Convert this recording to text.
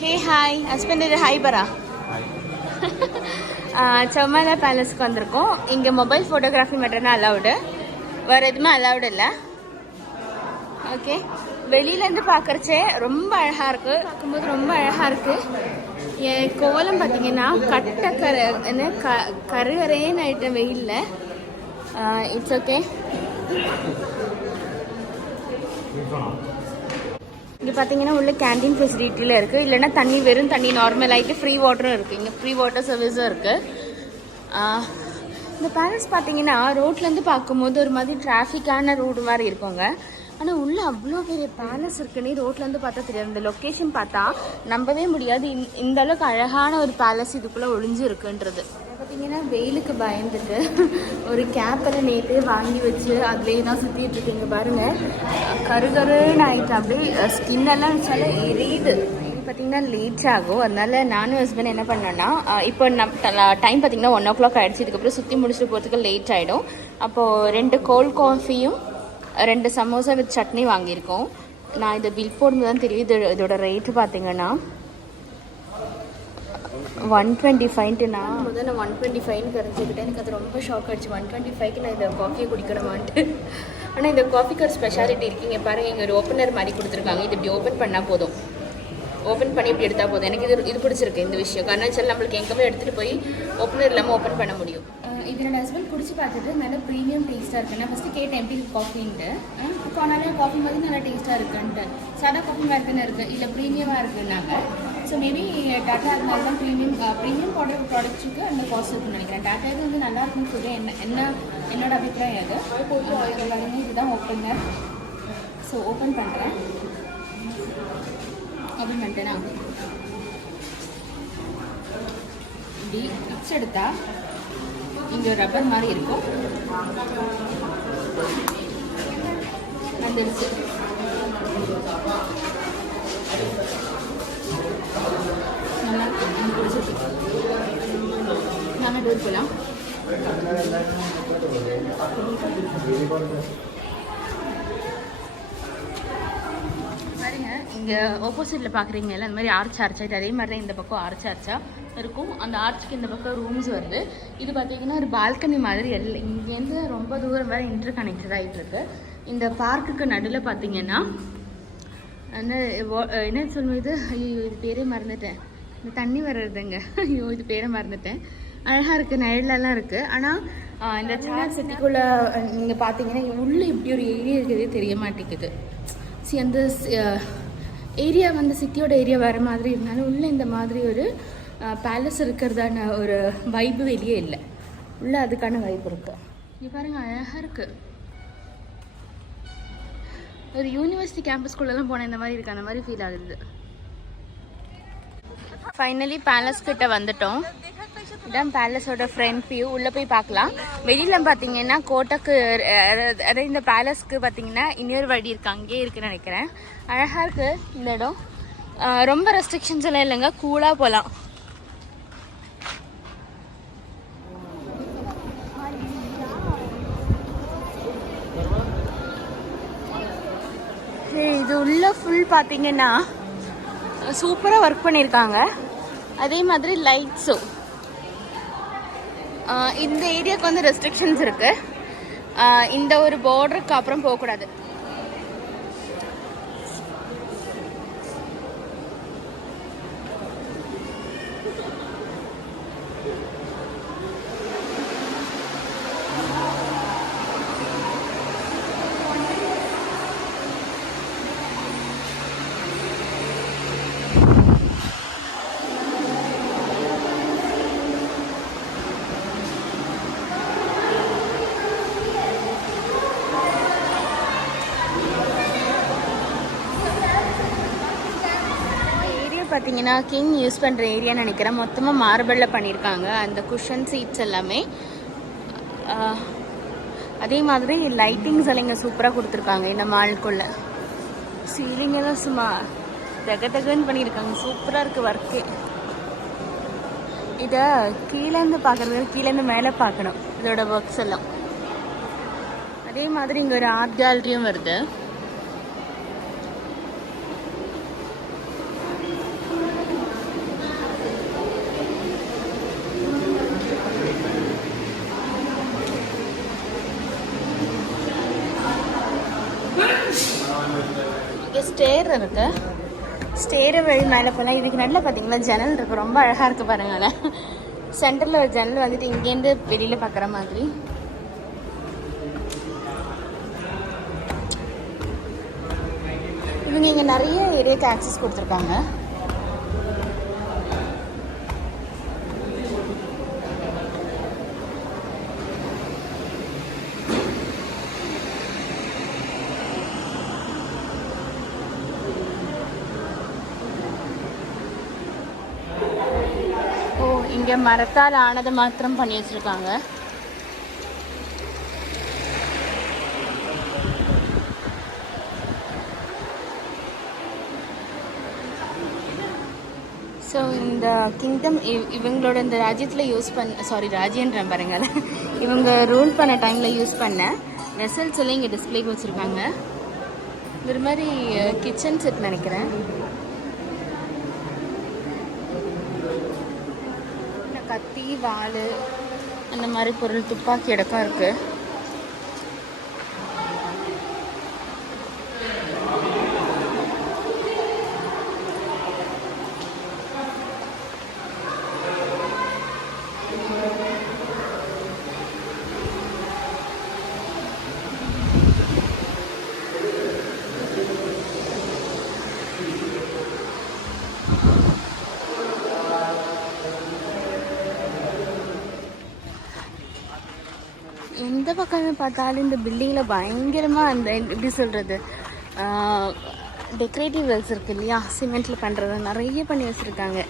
Hey, hi. Husband is hi bara. Chamala Palace க்கு வந்திருக்கோம். இங்க மொபைல் ஃபோட்டோகிராஃபி மட்டும் தான் அலௌட். வேற எதுவுமே அலௌட் இல்ல. ஓகே. வெளியில இருந்து பார்க்கறச்சே ரொம்ப அழகா இருக்கு. பார்க்கும்போது ரொம்ப அழகா இருக்கு. கோலம் பாத்தீங்கன்னா கருகரேன்னு ஆயிட்ட வெயில்ல. It's okay. இங்கே பார்த்தீங்கன்னா உள்ள கேண்டீன் ஃபெசிலிட்டியில் இருக்குது. இல்லைன்னா தண்ணி வெறும் தண்ணி நார்மல் ஆகிட்டு ஃப்ரீ வாட்டரும் இருக்குது. இங்கே ஃப்ரீ வாட்டர் சர்வீஸும் இருக்குது. இந்த பேலஸ் பார்த்தீங்கன்னா ரோட்லேருந்து பார்க்கும்போது ஒரு மாதிரி டிராஃபிக்கான ரோடு மாதிரி இருக்குங்க. ஆனால் உள்ளே அவ்வளோ பெரிய பேலஸ் இருக்குன்னு ரோட்லேருந்து பார்த்தா தெரியாது. இந்த லொக்கேஷன் பார்த்தா நம்பவே முடியாது. இந்த அளவுக்கு அழகான ஒரு பேலஸ் இதுக்குள்ளே ஒளிஞ்சு இருக்குன்றது. பார்த்தீங்கன்னா வெயிலுக்கு பயந்துட்டு ஒரு கேப்பரை நேற்றே வாங்கி வச்சு அதுலேயே தான் சுற்றிட்டு இருக்குங்க. பாருங்கள், கருகருன்னு ஆகிட்டு அப்படியே ஸ்கின்னெல்லாம் வச்சாலும் எரியுது. பார்த்தீங்கன்னா லேட் ஆகும். அதனால நானும் ஹஸ்பண்ட் என்ன பண்ணோன்னா, இப்போ டைம் பார்த்தீங்கன்னா 1 o'clock ஆகிடுச்சு. இதுக்கப்புறம் சுற்றி முடிச்சுட்டு போகிறதுக்கு லேட் ஆகிடும். அப்போது 2 கோல்ட் காஃபியும் 2 சமோசா வித் சட்னி வாங்கியிருக்கோம். நான் இதை பில் போடும்போது தான் தெரியும். இதோட ரேட்டு பார்த்தீங்கன்னா 125. நான் முதல்ல 125 தெரிஞ்சுக்கிட்டேன். எனக்கு அது ரொம்ப ஷாக் ஆகிடுச்சு. 125க்கு நான் இந்த காஃபியை குடிக்கணுமான்ட்டு. ஆனால் இந்த காஃபிக்கு ஒரு ஸ்பெஷாலிட்டி இருக்கீங்க பாருங்கள். இங்கே ஒரு ஓப்பனர் மாதிரி கொடுத்துருக்காங்க. இது இப்படி ஓப்பன் பண்ணால் போதும். ஓப்பன் பண்ணி இப்படி எடுத்தால் போதும். எனக்கு இது பிடிச்சிருக்கு இந்த விஷயம். காரணம் நம்மளுக்கு எங்கேயுமே எடுத்துகிட்டு போய் ஓப்பனர் இல்லாமல் ஓப்பன் பண்ண முடியும். இது என்னோட ஹஸ்பண்ட் குடிச்சு பார்த்துட்டு நல்லா ப்ரீமியம் டேஸ்ட்டாக இருக்குது. நான் ஃபஸ்ட்டு கேட்டேன் எப்படி காஃபின்ட்டு. இப்போ நல்லா காஃபி மாதிரி நல்லா டேஸ்ட்டாக இருக்குன்ட்டு. சாதா காஃபி மாதிரி தானே இருக்குது, இல்லை ப்ரீமியமாக இருக்குன்னாங்க. ஸோ மேபி டாட்டா அது தான் ப்ரீமியம் ப்ராடக்ட்ஸுக்கு அந்த காஸ்ட் இருக்குன்னு நினைக்கிறேன். டாட்டாவுக்கு வந்து நல்லா இருக்குன்னு சொல்லி என்னோட அபிப்பிராயம் அது. இதுதான் ஓப்பனர். ஸோ ஓப்பன் பண்ணுறேன். ஓப்பன் பண்ணிட்டேனா இப்படி டிப்ஸ் எடுத்தா இங்கே ரப்பர் மாதிரி இருக்கும். வந்துருச்சு. நல்லா பிடிச்சிருக்கு. நாங்கள் டூர் போகலாம். பாருங்க, இங்கே ஆப்போசிட்டில் பார்க்குறீங்கல்ல அந்த மாதிரி ஆர்ச் ஆயிட்டு அதே மாதிரி தான் இந்த பக்கம் ஆர்ச்சாக இருக்கும். அந்த ஆர்ச்சுக்கு இந்த பக்கம் ரூம்ஸ் வருது. இது பார்த்தீங்கன்னா ஒரு பால்கனி மாதிரி இங்கேருந்து ரொம்ப தூரம் வரை இன்டர் கனெக்டட் ஆகிட்டு இருக்கு. இந்த பார்க்குக்கு நடுவில் பார்த்தீங்கன்னா என்ன சொல்லுவோம் இது, ஐயோ இது பேரே மறந்துட்டேன். இந்த தண்ணி வர்றதுங்க, ஐயோ இது பேரை மறந்துட்டேன். அழகாக இருக்குது, நிழலெல்லாம் இருக்குது. ஆனால் இந்த சின்ன சிட்டிக்குள்ளே நீங்கள் பார்த்தீங்கன்னா உள்ளே இப்படி ஒரு ஏரியா இருக்கிறதே தெரிய மாட்டேங்குது. அந்த ஏரியா வந்து சிட்டியோட ஏரியா வர மாதிரி இருந்தாலும் உள்ளே இந்த மாதிரி ஒரு பேலஸ் இருக்கிறதான ஒரு வைப்பு வெளியே இல்லை. உள்ளே அதுக்கான வைப்பு இருக்குது. இங்கே பாருங்கள், அழகாக இருக்குது. ஒரு யூனிவர்சிட்டி கேம்பஸ்குள்ளெல்லாம் போனால் இந்த மாதிரி இருக்குது, அந்த மாதிரி ஃபீல் ஆகுது. ஃபைனலி பேலஸ் கிட்ட வந்துட்டோம். இதான் பேலஸோட ஃப்ரண்ட் வியூ. உள்ளே போய் பார்க்கலாம். வெளியில் பார்த்தீங்கன்னா கோட்டைக்கு அதாவது இந்த பேலஸ்க்கு பார்த்தீங்கன்னா இன்னொரு வழி இருக்குது, அங்கேயே இருக்குன்னு நினைக்கிறேன். அழகாக இருக்குது இந்த இடம். ரொம்ப ரெஸ்ட்ரிக்ஷன்ஸ் எல்லாம் இல்லைங்க, கூலாக போகலாம். இது உள்ள ஃபுல் பார்த்தீங்கன்னா சூப்பராக ஒர்க் பண்ணியிருக்காங்க. அதே மாதிரி லைட்ஸும். இந்த ஏரியாவுக்கு வந்து ரெஸ்ட்ரிக்ஷன்ஸ் இருக்கு. இந்த ஒரு பார்டருக்கு அப்புறம் போகக்கூடாது. பார்த்தீங்கன்னா கிங் யூஸ் பண்ணுற ஏரியான்னு நினைக்கிறேன். மொத்தமாக மார்பிளில் பண்ணியிருக்காங்க அந்த குஷன் சீட்ஸ் எல்லாமே. அதே மாதிரி லைட்டிங்ஸ் எல்லாம் இங்கே சூப்பராக கொடுத்துருக்காங்க. இந்த மாலுக்குள்ளே சீலிங் எல்லாம் சும்மா தகன்னு பண்ணியிருக்காங்க. சூப்பராக இருக்குது ஒர்க்கே. இதை கீழேருந்து பார்க்குறது, கீழேருந்து மேலே பார்க்கணும் இதோட ஒர்க்ஸ் எல்லாம். அதே மாதிரி இங்கே ஒரு ஆர்ட் கேலரியும் வருது. ஸ்டேர் இருக்கு. ஸ்டேரை வழி மேலே போகலாம். இதுக்கு நடுவில் பார்த்தீங்களா ஜன்னல் இருக்குது, ரொம்ப அழகாக இருக்குது பாருங்களேன். சென்டரில் ஒரு ஜன்னல் வந்துட்டு இங்கேருந்து வெளியில் பார்க்குற மாதிரி. இவங்க இங்கே நிறைய ஏரியாவுக்கு ஆக்சஸ் கொடுத்துருக்காங்க. இங்கே மரத்தால் ஆனதை மாத்திரம் பண்ணி வச்சுருக்காங்க. ஸோ இந்த கிங்டம் இவங்களோட இந்த ராஜ்யத்தில் யூஸ் ராஜ்யன்ற பாருங்கள், இவங்க ரூல் பண்ண டைமில் யூஸ் பண்ண வெசல்ஸ் எல்லாம் இங்கே டிஸ்பிளேக்கு வச்சுருக்காங்க. ஒரு மாதிரி கிச்சன் செட் நினைக்கிறேன். கத்தி, வாள், அந்த மாதிரி பொருள், துப்பாக்கி அடக்கம் இருக்குது. எந்த பக்கமே பார்த்தாலும் இந்த பில்டிங்கில் பயங்கரமாக அந்த எப்படி சொல்கிறது டெக்கரேட்டிவ் ஒர்க்ஸ் இருக்குது இல்லையா, சிமெண்ட்டில் பண்ணுறது நிறைய பண்ணி வச்சுருக்காங்க.